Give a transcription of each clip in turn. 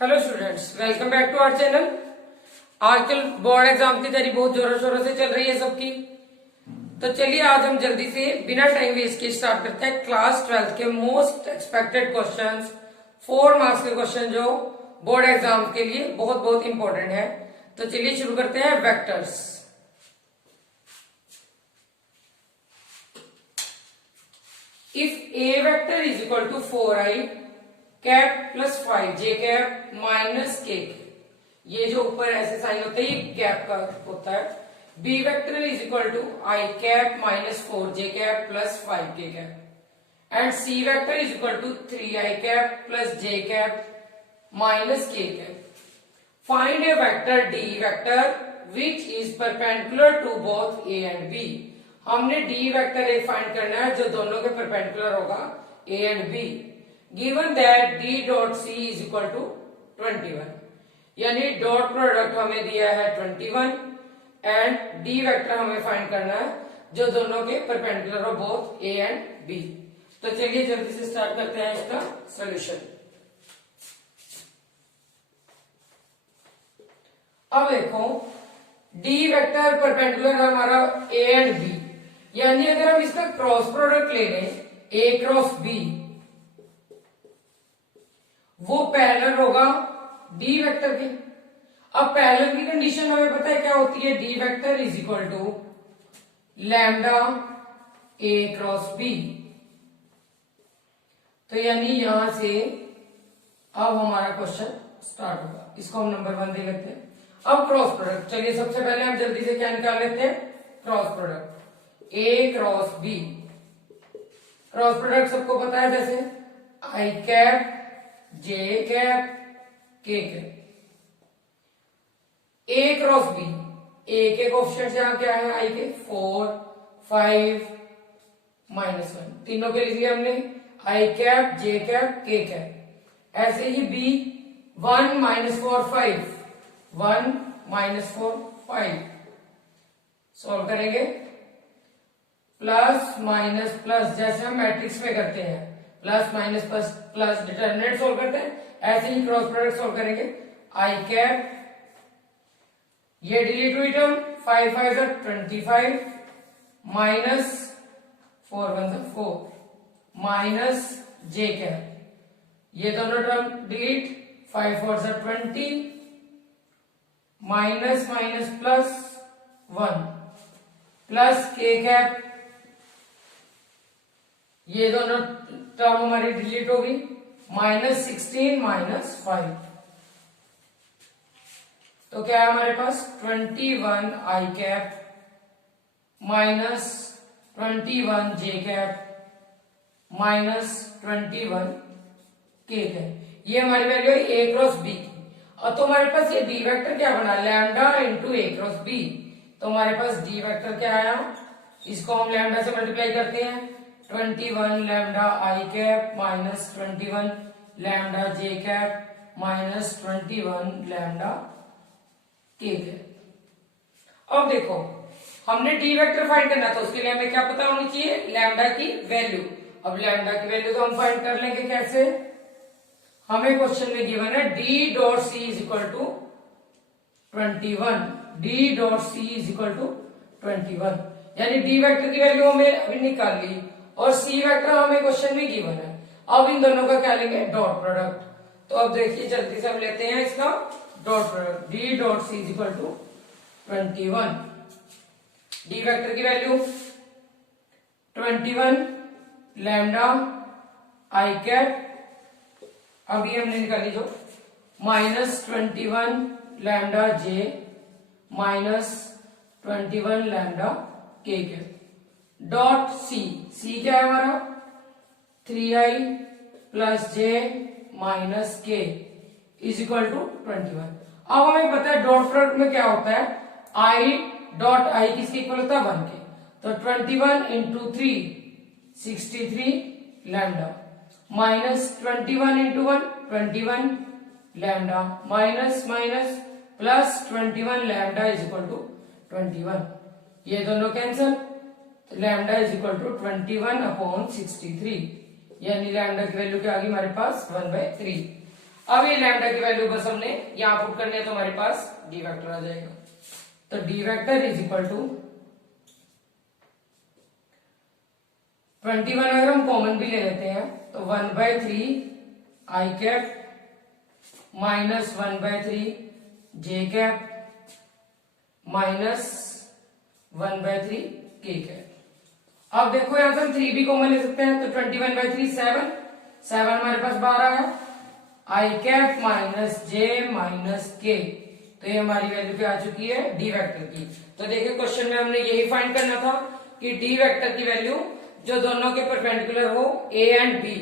Hello students, welcome back to our channel. आजकल board exam की तैयारी बहुत जोरों शोरों से चल रही है सबकी। तो चलिए आज हम जल्दी से बिना टाइम वेस्ट के स्टार्ट करते हैं क्लास 12 के मोस्ट एक्सपेक्टेड क्वेश्चंस, 4 मार्क्स के क्वेश्चन जो बोर्ड एग्जाम के लिए बहुत बहुत इंपॉर्टेंट है। तो चलिए शुरू करते हैं। Vectors. If A vector is equal to 4i cap plus 5j cap minus K, ये जो ऊपर ऐसे साइन होता है ये कैप का होता है। B vector is equal to I cap minus 4j cap plus 5k cap and C vector is equal to 3i cap plus j cap minus k cap. Find a vector D vector which is perpendicular to both A and B. हमने D vector a find करना है जो दोनों के perpendicular होगा A and B. Given that d dot c is equal to 21, यानी dot product हमें दिया है 21 एंड d वेक्टर हमें फाइंड करना है जो दोनों के परपेंडिकुलर हो बोथ a एंड b। तो चलिए जल्दी से स्टार्ट करते हैं इसका सॉल्यूशन। अब देखो d वेक्टर परपेंडिकुलर है हमारा a एंड b, यानी अगर हम इसका क्रॉस प्रोडक्ट ले लें a क्रॉस b, वो पैरेलल होगा डी वेक्टर के। अब पैरेलल की कंडीशन हमें पता है क्या होती है, D vector is equal to lambda A cross B. तो यानी यहां से अब हमारा क्वेश्चन स्टार्ट होगा। इसको हम नंबर 1 दे लेते हैं। अब क्रॉस प्रोडक्ट, चलिए सबसे पहले हम जल्दी से क्या निकाल लेते हैं, cross product A cross B. Cross product सबको पता है, जैसे I cap J cap K cap. A cross B, A के कोएफिशिएंट्स यहां क्या है, आई के 4 5 -1, तीनों के लिए हमने आई cap J cap K cap. ऐसे ही बी 1 -4 5, 1 -4 5 सॉल्व करेंगे। प्लस माइनस प्लस, जैसे हम मैट्रिक्स में करते हैं plus minus plus plus determinant solve करते हैं, ऐसे ही क्रॉस प्रोडक्ट सोल्व करेंगे। आई कैप, ये डिलीट हुई टर्म 5 5 25 माइनस 4 1 4 माइनस जे कैप, ये दोनों term delete 5 4 20 minus minus plus 1 plus के कैप, ये दोनों टर्म हमारी डिलीट होगी माइनस 16 माइनस 5। तो क्या है हमारे पास 21 आई कैप माइनस 21 जे कैप माइनस 21 के कैप। ये हमारी वैल्यू है ए क्रॉस बी की। और तो हमारे पास ये डी वेक्टर क्या बना, लैम्डा इंटू ए क्रॉस बी। तो हमारे पास डी वेक्टर क्या आया, इसको हम लैम्डा से मल्टीप्लाई करते हैं, 21 lambda I cap minus 21 lambda J cap minus 21 lambda K cap. अब देखो हमने डी वेक्टर फाइंड करना था, उसके लिए हमें क्या पता होनी चाहिए, लैम्डा की वैल्यू। अब लैम्डा की वैल्यू तो हम फाइंड कर लेंगे कैसे, हमें क्वेश्चन में गिवन है D dot C is equal to 21, D dot C is equal to 21, यानी डी वेक्टर की वैल्यू हमें अभी निकाल ली और सी वेक्टर हमें क्वेश्चन में गिवन है। अब इन दोनों का क्या लेंगे, डॉट प्रोडक्ट। तो अब देखिए जल्दी से हम लेते हैं इसका dot product, D dot C is equal to 21। D vector की वैल्यू 21 लैम्डा आई कैप, अभी हमने निकाली जो minus 21 lambda J minus 21 lambda K cap dot C. C क्या है हमारा 3i plus J minus K is equal to 21। अब हमें पता है डॉट प्रोडक्ट में क्या होता है, i डॉट i किसके इक्वल होता है 1 के। तो 21 into 3 63 lambda minus 21 into 1 21 lambda minus minus plus 21 lambda is equal to 21, ये दोनों cancel, lambda is equal to 21 upon 63, यानी लैम्डा की वैल्यू क्या आ गई हमारे पास 1/3। अब ये लैम्डा की वैल्यू बस हमने यहां पुट करनी है तो हमारे पास डी वेक्टर आ जाएगा। तो D vector is equal to 21 अगर हम कॉमन भी ले लेते हैं तो 1/3 आई कैप माइनस 1/3 जे कैप माइनस 1/3 के कैप। अब देखो यहां से हम 3 भी कॉमन ले सकते हैं तो 21/3 7 हमारे पास 12 है, आई कैप माइनस जे माइनस के, तो ये हमारी वैल्यू क्या आ चुकी है डी वेक्टर की। तो देखिए क्वेश्चन में हमने यही फाइंड करना था कि डी वेक्टर की वैल्यू जो दोनों के परपेंडिकुलर हो ए एंड बी,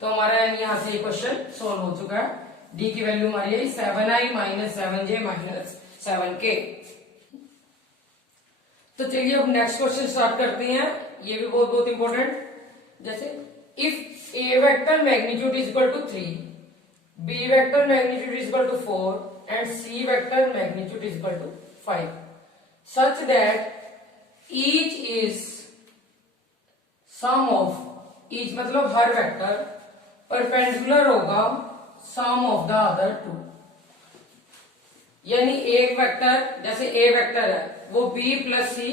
तो हमारा यहां से ये क्वेश्चन सोल्व हो चुका है। डी की वैल्यू हमारी है 7i minus 7j minus 7k। तो चलिए अब नेक्स्ट क्वेश्चन स्टार्ट करते हैं, ये भी बहुत बहुत इंपॉर्टेंट। जैसे if A vector magnitude is equal to 3, B vector magnitude is equal to 4 and C vector magnitude is equal to 5 such that each is sum of, each मतलब हर vector perpendicular होगा sum of the other two. यानी एक vector जैसे ए vector है वो B plus सी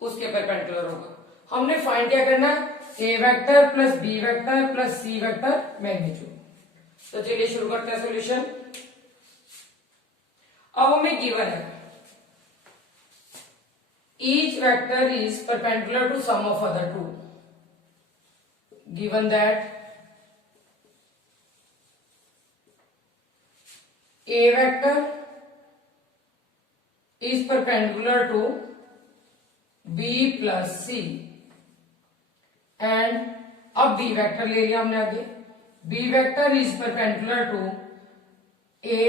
उसके perpendicular होगा। हमने फाइंड क्या करना है, A vector plus B vector plus C vector magnitude. तो चलिए शुरू करते हैं सॉल्यूशन। अब हमें गिवन है each vector is perpendicular to sum of other two, given that A vector is perpendicular to B plus C and अब B vector ले लिया हमने आगे, B vector is perpendicular to A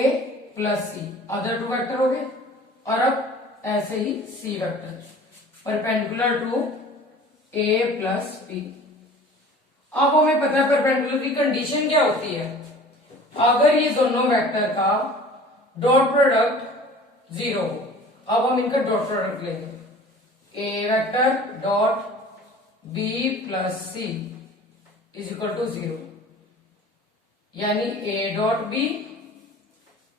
plus C, other two vector हो गए। और अब ऐसे ही C vector perpendicular to A plus B। अब हमें पता है परपेंडिकुलर की कंडीशन क्या होती है, अगर ये दोनों वेक्टर का डॉट प्रोडक्ट 0 हो। अब हम इनका डॉट प्रोडक्ट लेंगे, A vector dot B plus C is equal to 0, यानी ए डॉट बी,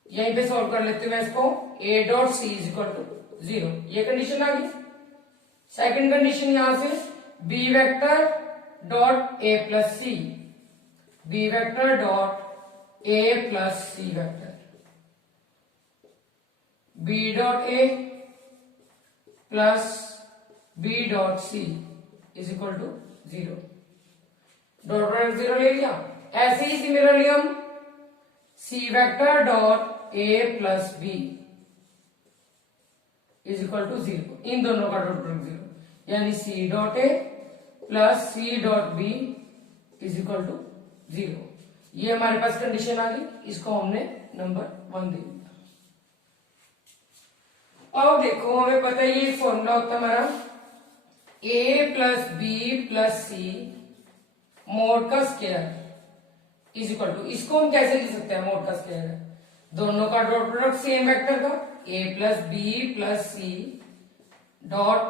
यहीं पे सॉल्व कर लेते हैं इसको, A dot C is equal to 0, ये कंडीशन आ गई। सेकंड कंडीशन यहां से B vector dot A plus C, B vector dot A plus C vector, B dot A plus B dot C is equal to 0, dot product 0 ले लिया। ऐसे ही similarly हम C vector dot A plus B is equal to 0, इन दोनों का dot product 0, यानी C dot A plus C dot B is equal to 0। ये हमारे पास condition आ गई, इसको हमने नंबर 1 दे दिया। अब देखो हमें पता है ये फॉर्मूला होता है हमारा a plus B plus C mod का स्क्वायर इज इक्वल टू, इसको हम कैसे लिख सकते हैं मोड का स्क्वायर है, दोनों का डॉट प्रोडक्ट सेम वेक्टर का a plus B plus C dot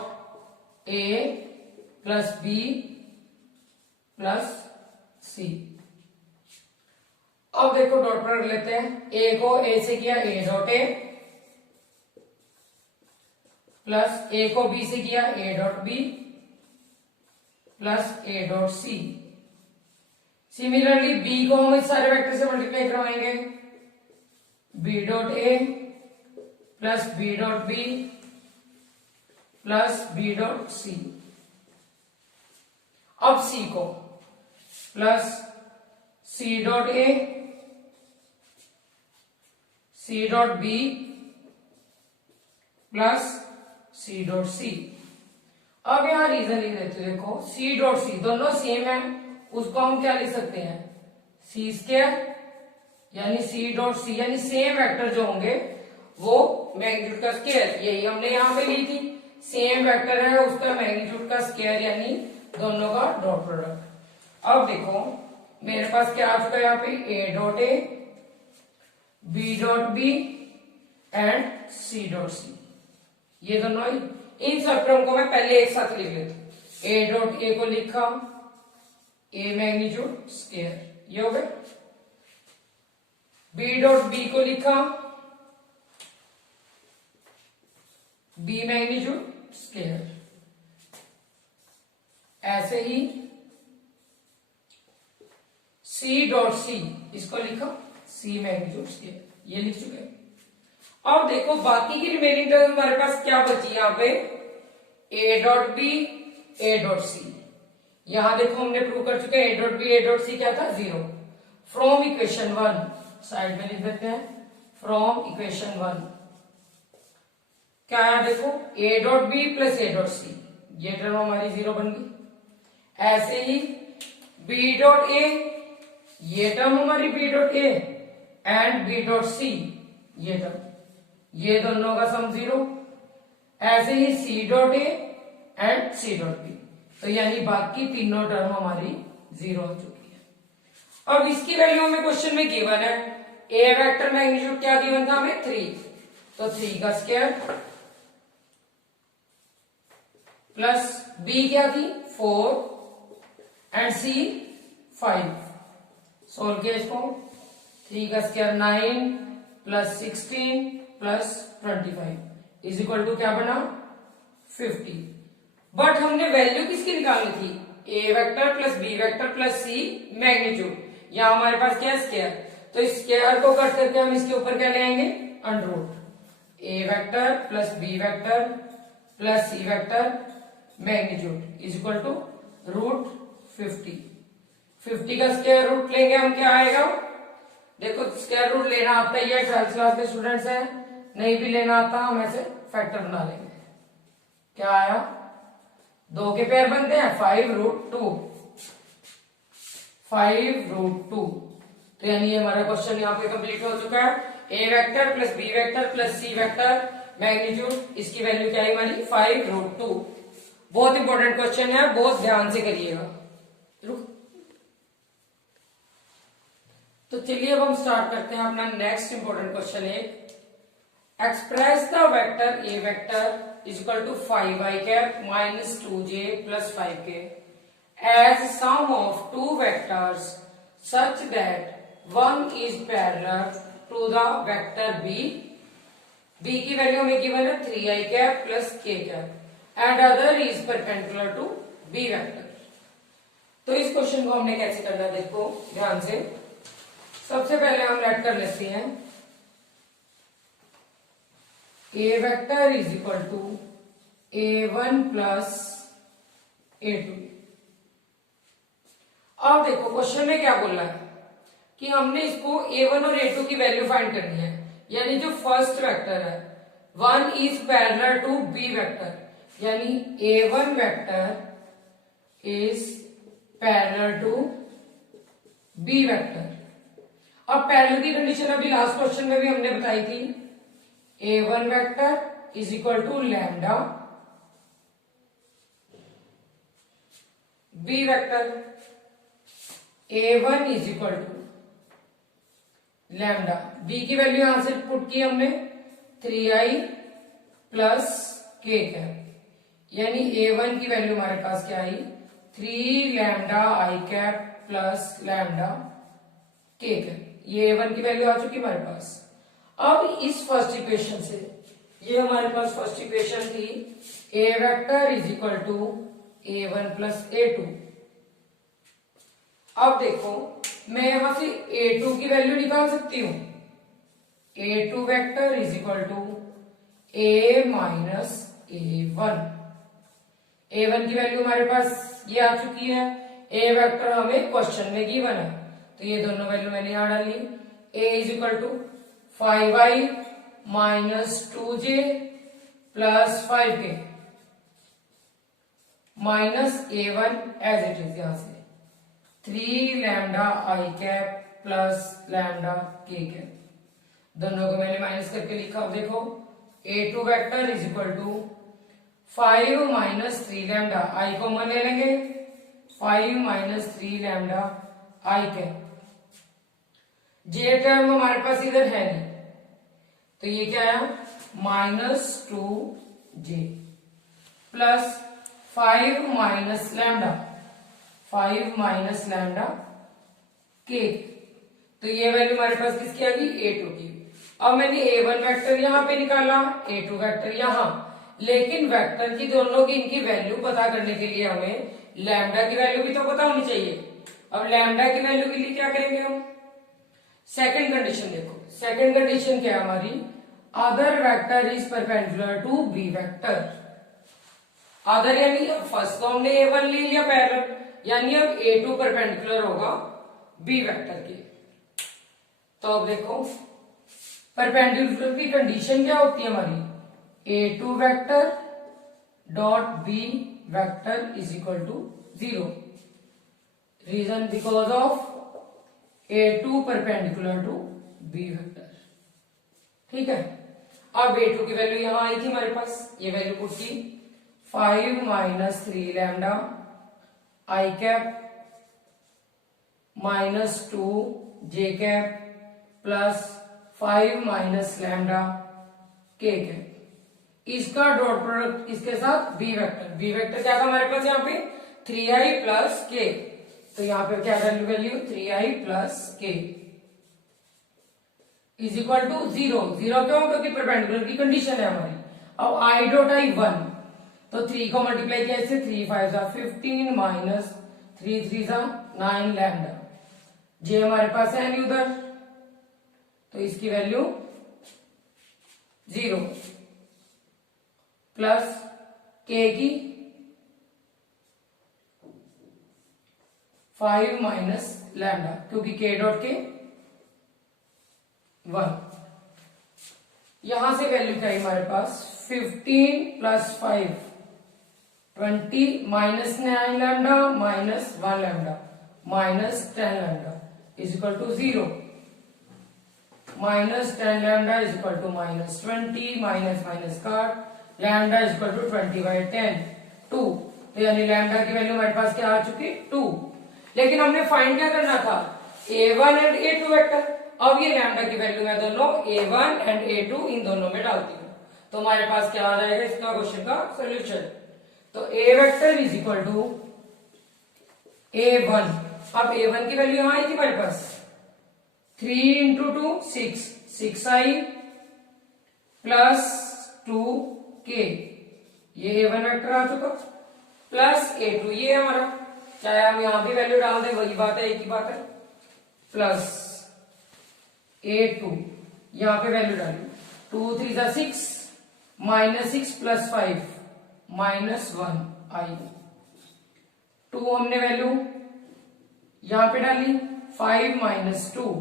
a plus B plus C. अब देखो डॉट प्रोडक्ट लेते हैं, ए को ए से किया ए डॉट ए प्लस ए को बी से किया A dot B plus A dot C. Similarly B को हम इस सारे वेक्टर से मल्टीप्लाई करवाएंगे, B dot A plus B dot B plus B dot C. अब सी को plus C dot A C dot B plus C dot C. अब यहां रीजन लिख देते हैं, देखो सी डॉट सी दोनों सेम है, उसको हम क्या लिख सकते हैं सी स्क्वायर, यानी सी डॉट सी यानी सेम वेक्टर जो होंगे वो मैग्नीट्यूड का स्क्वायर, यही हमने यहां पे ली थी, सेम वेक्टर है उसका मैग्नीट्यूड का स्क्वायर यानी दोनों का डॉट प्रोडक्ट। अब देखो मेरे पास क्या आ चुका है यहाँ पे A dot A B dot B and C dot C, ये दोनों इन सब टर्म को मैं पहले एक साथ लिख लेता हूं, ए डॉट ए को लिखा ए मैग्नीट्यूड स्क्वायर, ये हो गया। बी डॉट बी को लिखा बी मैग्नीट्यूड स्केयर, ऐसे ही सी डॉट सी इसको लिखा सी मैग्नीट्यूड स्केयर, ये लिख चुके हैं। अब देखो बाकी की रिमेनिंग टर्म हमारे पास क्या बची यहां पे, A dot B A dot C. यहां देखो हमने प्रूव कर चुके हैं A dot B A dot C क्या था, 0। फ्रॉम इक्वेशन 1 साइड में लिख देते हैं, फ्रॉम इक्वेशन 1 क्या आया देखो, A dot B plus A dot C, ये टर्म हमारी 0 बन गई। ऐसे ही बी डॉट ए, ये टर्म हमारी B dot A and B dot C, ये टर्म, ये दोनों का सम 0। ऐसे ही C dot A and C dot B, तो यानी बाकी तीनों टर्म हमारी 0 हो चुकी है। अब इसकी वैल्यू हमें क्वेश्चन में गिवन है, ए वेक्टर मैग्नीट्यूड क्या गिवन था हमें, 3, तो 3 का स्क्वायर प्लस बी क्या थी 4 एंड सी 5, सोल्व किया इसको, 3 का square 9 plus 16 plus 25 is equal to क्या बना 50। बट हमने वैल्यू किसकी निकालनी थी, A vector plus B vector plus C magnitude, यहां हमारे पास क्या है स्क्वायर, तो इस स्क्वायर को कट करके हम इसके ऊपर क्या ले आएंगे under root, A vector plus B vector plus C vector magnitude is equal to root 50। 50 का स्क्वायर रूट लेंगे हम, क्या आएगा देखो, स्क्वायर रूट लेना आता ही है, 12th क्लास के स्टूडेंट्स हैं, नहीं भी लेना आता हम ऐसे फैक्टर बना लेंगे। क्या आया, 2 के पेयर बनते हैं 5 रूट 2, 5 रूट 2, तो यानी ये हमारा क्वेश्चन यहाँ पे कंप्लीट हो चुका है। A vector plus B vector plus C vector magnitude, इसकी वैल्यू क्या है हमारी 5 रूट 2। बहुत इंपॉर्टेंट क्वेश्चन है, बहुत ध्यान से करिएगा। तो चलिए अब हम स्टार्ट करते हैं अपना नेक्स्ट इंपॉर्टेंट क्वेश्चन है, express the vector A vector is equal to 5i cap minus 2j plus 5k as sum of 2 vectors such that one is parallel to the vector B, B की value हमें given है 3i cap plus k cap and other is perpendicular to B vector. तो इस question को हमने कैसे करना देखो ध्यान से, सबसे पहले हम लेट कर लेते हैं A vector is equal to a1 plus a2। अब देखो क्वेश्चन में क्या बोला है कि हमने इसको a1 और a2 की वैल्यू फाइंड करनी है, यानी जो फर्स्ट वेक्टर है 1 is parallel to b vector, यानी a1 vector is parallel to b vector. अब पैरेलल की कंडीशन अभी लास्ट क्वेश्चन में भी हमने बताई थी, a1 vector is equal to lambda b vector, a1 is equal to lambda, b की वैल्यू यहां से पुट की हमने 3i प्लस k कैप, यानी a1 की वैल्यू हमारे पास क्या आई 3 lambda i cap plus lambda k cap, ये a1 की वैल्यू आ चुकी हमारे पास। अब इस फर्स्ट इक्वेशन से, ये हमारे पास फर्स्ट इक्वेशन थी a vector is equal to a1 plus a2। अब देखो मैं यहां से a2 की वैल्यू निकाल सकती हूं, a2 vector is equal to a minus a1, a1 की वैल्यू हमारे पास ये आ चुकी है, a वेक्टर हमें क्वेश्चन में गिवन है, तो ये दोनों वैल्यू मैंने यहां डाली, a is equal to 5i minus 2j plus 5k minus a1 as it is, यहां से 3 lambda i cap plus lambda k cap, दोनों को मैंने माइनस करके लिखा। देखो a2 vector is equal to 5 minus 3 lambda, i common ले लेंगे, 5 minus 3 lambda i cap, J term हमारे पास इधर है नहीं, तो ये क्या आया minus 2j plus 5 minus lambda, 5 minus lambda k, तो ये वैल्यू हमारे पास किसकी आ गई, A2 की। अब मैंने A1 वेक्टर यहाँ पे निकाला, A2 वेक्टर यहाँ, लेकिन वेक्टर की दोनों की इनकी वैल्यू पता करने के लिए हमें लैम्डा की वैल्यू भी तो पता होनी चाहिए। अब लैम्डा की वैल्यू के लिए क्या करेंगे हम, सेकंड कंडीशन देखो, सेकंड कंडीशन क्या है हमारी, other vector is perpendicular to B vector. Other यानी फर्स्ट तो हमने A1 ले लिया पैरेलल, यानी अब A2 परपेंडिकुलर होगा बी वेक्टर के। तो अब देखो परपेंडिकुलर की कंडीशन क्या होती है हमारी, A2 vector dot B vector is equal to 0। Reason because of A2 perpendicular to B vector. ठीक है, अब A2 की वैल्यू यहां आई थी हमारे पास, ये वैल्यू पुट की 5 minus 3 lambda I cap minus 2 J cap plus 5 minus lambda K cap, इसका डॉट प्रोडक्ट इसके साथ बी वेक्टर। बी वेक्टर क्या था हमारे पास यहाँ पे 3i प्लस के, तो यहाँ पे क्या वैल्यू 3i प्लस के इज इक्वल टू 0। 0 क्यों, क्योंकि परपेंडिकुलर की कंडीशन है हमारी। अब i डॉट i 1, तो 3 को मल्टीप्लाई किया इससे 3 5 जा 15 माइनस 3 3 जा 9 लैम्डा, जे हमारे पास है नहीं उधर, तो इसकी वैल्यू 0 प्लस के की 5 माइनस लैम्डा, क्योंकि के डॉट के 1। यहां से वैल्यू क्या है हमारे पास 15 plus 5 20 minus 9 lambda minus 1 lambda minus 10 lambda is equal to 0। Minus 10 lambda is equal to minus 20 minus minus काट लैम्डा इज इक्वल टू 20/10 2। तो यानी लैम्डा की वैल्यू हमारे पास क्या आ चुकी 2। लेकिन हमने फाइंड क्या करना था, A1 एंड A2 वेक्टर। अब ये लैम्डा की वैल्यू मैं दोनों A1 एंड A2 इन दोनों में डालती हूँ, तो हमारे पास क्या आ जाएगा इसका क्वेश्चन का सोल्यूशन। तो A vector is equal to A1। अब A1 की वैल्यू यहां आई थी हमारे पास 3 इंटू 2 6 6i प्लस 2k, ये A1 वेक्टर आ चुका, प्लस A2 ये हमारा, चाहे हम यहां भी वैल्यू डाल दें वही बात है, एक ही बात है, प्लस A2 यहां पे वैल्यू डाली 2 3 जा 6 माइनस 6 प्लस 5 माइनस 1i। 2 हमने वैल्यू यहां पे डाली 5 माइनस 2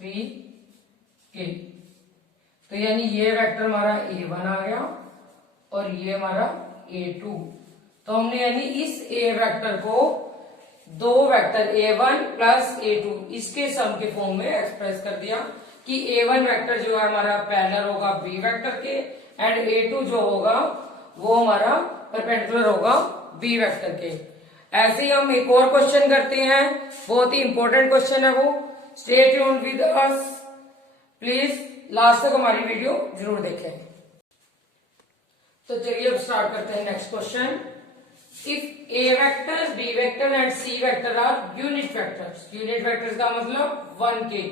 3k। तो यानी ये वेक्टर हमारा A1 आ गया और ये हमारा A2। तो हमने यानी इस A वेक्टर को दो वेक्टर A1 प्लस A2 इसके सम के फॉर्म में एक्सप्रेस कर दिया कि A1 वेक्टर जो है हमारा पैरेलल होगा B वेक्टर के एंड A2 जो होगा वो हमारा परपेंडिकुलर होगा B वेक्टर के। ऐसे ही हम एक और क्वेश्चन करते हैं, बहुत ही इंपॉर्टेंट क्वेश्चन है वो। Stay tuned with us, please last तक हमारी वीडियो जरूर देखें। तो चलिए अब स्टार्ट करते हैं next question. If A vector B vector and C vector are unit vectors, unit vectors का मतलब 1k,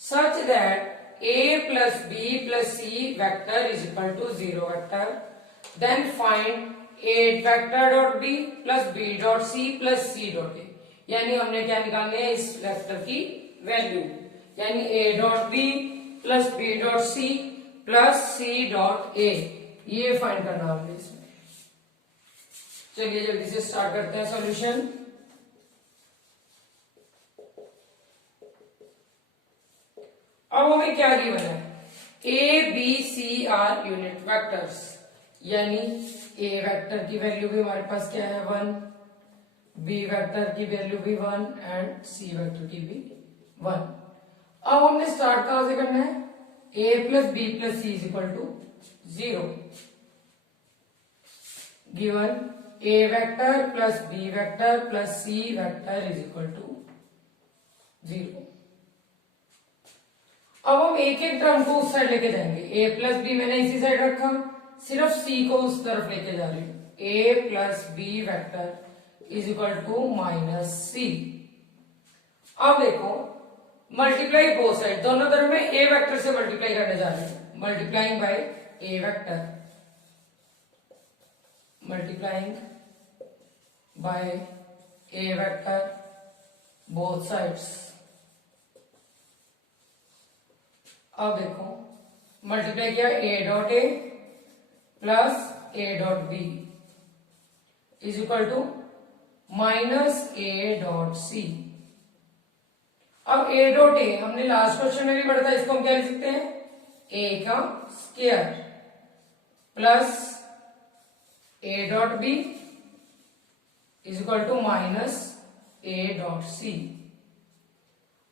such that A plus B plus C vector is equal to 0 vector, then find A vector dot B plus B dot C plus C dot A। यानी हमने क्या निकालने है इस vector की value, यानी A dot B plus B dot C plus C dot A, ये find करना हमने इसमें। चलिए जल्दी से स्टार्ट करते हैं सॉल्यूशन। अब हमें क्या गिवन है, A B C are unit vectors, यानी A वेक्टर की वैल्यू भी हमारे पास क्या है 1, B वेक्टर की वैल्यू भी 1 एंड C वेक्टर की भी 1। अब हमने स्टार्ट कहां से करना है, A plus B plus C is equal to 0, given A vector plus B vector plus C vector is equal to 0। अब हम एक एक टर्म को उस साइड लेके जाएंगे, A प्लस B मैंने इसी साइड रखा, सिर्फ C को उस तरफ लेके जा रही हूं, A plus B vector is equal to minus C. अब देखो मल्टीप्लाई बोथ साइड, दोनों तरफ में ए वेक्टर से मल्टीप्लाई करने जा रहे हैं। Multiplying by A vector, multiplying by A vector both sides. अब देखो मल्टीप्लाई किया A dot A plus A dot B is equal to minus A dot C. अब ए डॉट ए हमने लास्ट क्वेश्चन में भी पढ़ा था, इसको हम क्या लिख सकते हैं, ए का square plus A dot B is equal to minus A dot C.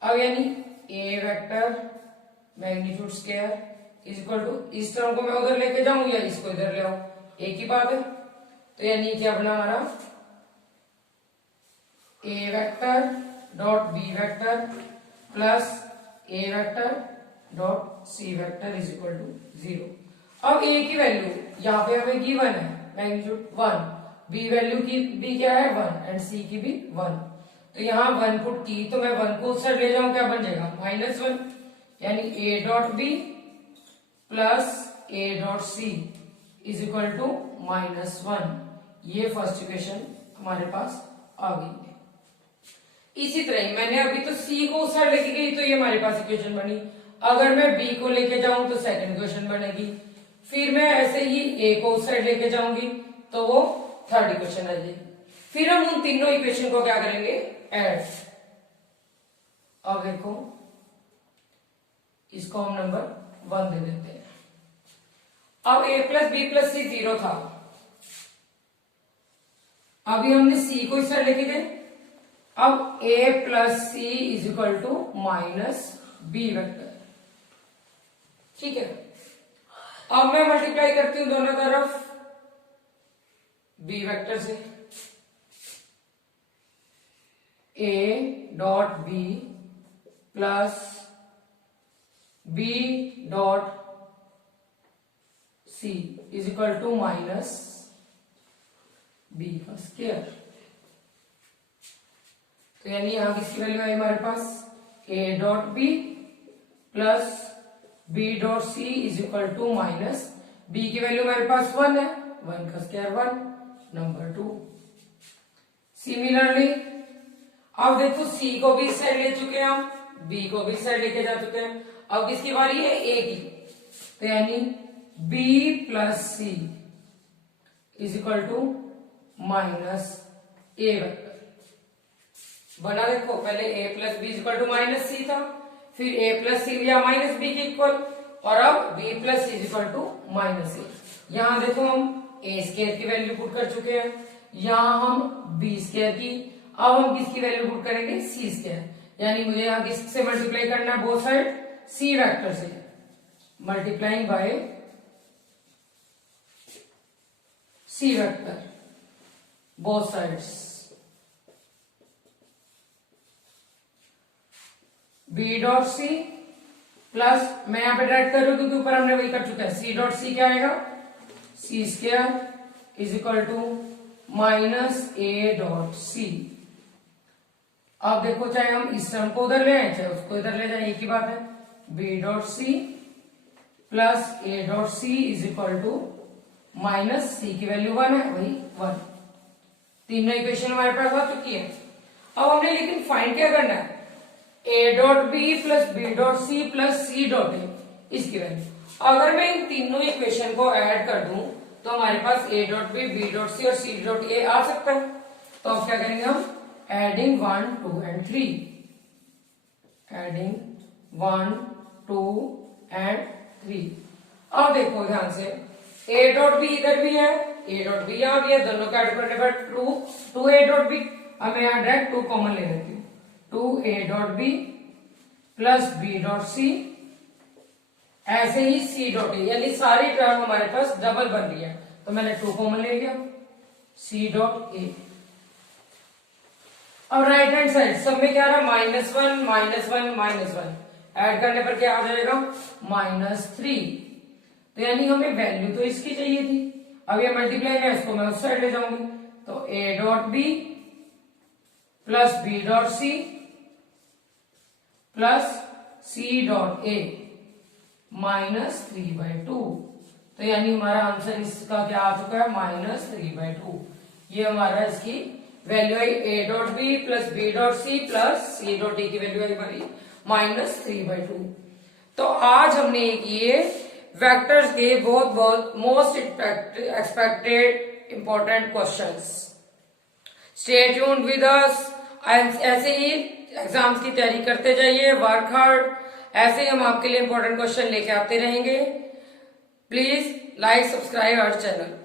अब यानी A vector magnitude square is equal to, इस टर्म को मैं उधर लेके जाऊं या इसको इधर ले आऊं, एक ही बात है। तो यानी क्या बना हमारा, A vector dot B vector plus A vector dot C vector is equal to 0। अब ए की वैल्यू यहाँ पे हमें गिवन है मैग्नीट्यूड 1, बी वैल्यू की भी क्या है 1 एंड सी की भी 1। तो यहाँ 1 पुट की, तो मैं 1 को उस साइड ले जाऊं, क्या बन जाएगा -1, यानी A dot B plus A dot C is equal to -1। ये फर्स्ट इक्वेशन हमारे पास आ गई है। इसी तरह ही मैंने अभी तो सी को उस साइड लेके गई तो ये हमारे पास इक्वेशन बनी। अगर मैं बी को लेके जाऊं तो सेकंड इक्वेशन बनेगी, फिर मैं ऐसे ही ए को उस साइड लेके जाऊंगी तो वो थर्ड इक्वेशन आ जाएगी। फिर हम उन तीनों इक्वेशन को क्या करेंगे, ऐड। अब देखो इसको हम नंबर 1 दे देते हैं। अब a प्लस बी प्लस सी 0 था, अभी हमने सी को इस साइड लेके गए। अब a plus C is equal to minus B vector, ठीक है। अब मैं मल्टीप्लाई करती हूं दोनों तरफ बी वेक्टर से, a dot B plus B dot C is equal to minus B का स्क्वायर। तो यानी यहां किसकी वैल्यू आई हमारे पास, a dot B plus B dot C is equal to minus B की वैल्यू हमारे पास 1 है, 1 का स्क्वायर 1, नंबर 2। सिमिलरली अब देखो सी को भी इस साइड ले चुके हैं हम, बी को भी इस साइड लेके जा चुके हैं। अब किसकी बारी है, ए की। तो यानी B plus C is equal to minus A vector बना। देखो पहले a plus B equal to minus C था, फिर a प्लस सी या माइनस बी के इक्वल, और अब b plus C equal to minus A. यहाँ देखो हम a स्क्वायर की वैल्यू पुट कर चुके हैं, यहाँ हम b स्क्वायर की, अब हम किसकी वैल्यू पुट करेंगे, c स्क्वायर। यानी मुझे यहाँ किससे मल्टीप्लाई करना है, बोथ साइड c वेक्टर से, multiplying by c vector both sides. B dot C plus, मैं यहां पे डायरेक्ट कर रही हूं क्योंकि ऊपर हमने वही कर चुका है, सी डॉट सी क्या आएगा, C square is equal to minus A dot C. अब देखो चाहे हम इस टर्म को उधर ले आए चाहे उसको इधर ले जाए, एक ही बात है। B dot C plus A dot C is equal to minus C की वैल्यू 1 है, वही 1। तीनों इक्वेशन हमारे पास आ चुकी है। अब हमने लेकिन फाइंड क्या करना है, a dot B plus B dot C plus C dot A, इसकी वैल्यू। अगर मैं इन तीनों इक्वेशन को ऐड कर दूं तो हमारे पास a dot B dot C और सी डॉट ए आ सकता है। तो अब क्या करेंगे हम, एडिंग 1 2 एंड 3, एडिंग 1 2 एंड 3। अब देखो ध्यान से, a डॉट बी इधर भी है, a डॉट बी यहां भी है, दोनों का ऐड करने पर 2 a डॉट बी। अब मैं यहां डायरेक्ट 2 कॉमन ले लेती हूँ, 2a dot B plus B dot C, ऐसे ही c डॉट ए, यानी सारी टर्म हमारे पास डबल बन रही है, तो मैंने 2 कॉमन ले लिया, c डॉट ए। अब राइट हैंड साइड सब में क्या रहा, -1 -1 -1, ऐड करने पर क्या आ जाएगा, -3। तो यानी हमें वैल्यू तो इसकी चाहिए थी, अब ये मल्टीप्लाई है, इसको मैं उस साइड ले जाऊंगी, तो A dot B plus B dot C plus C dot A minus 3/2। तो यानी हमारा आंसर इसका क्या आ चुका है, -3/2। ये हमारा इसकी वैल्यू आई A dot B plus B dot C plus C dot A की वैल्यू आई हमारी -3/2। तो आज हमने ये वेक्टर्स के बहुत most expected important questions. Stay tuned with us. ऐसे ही एग्जाम्स की तैयारी करते जाइए, वर्क हार्ड। ऐसे ही हम आपके लिए इंपॉर्टेंट क्वेश्चन लेके आते रहेंगे। Please like subscribe our channel.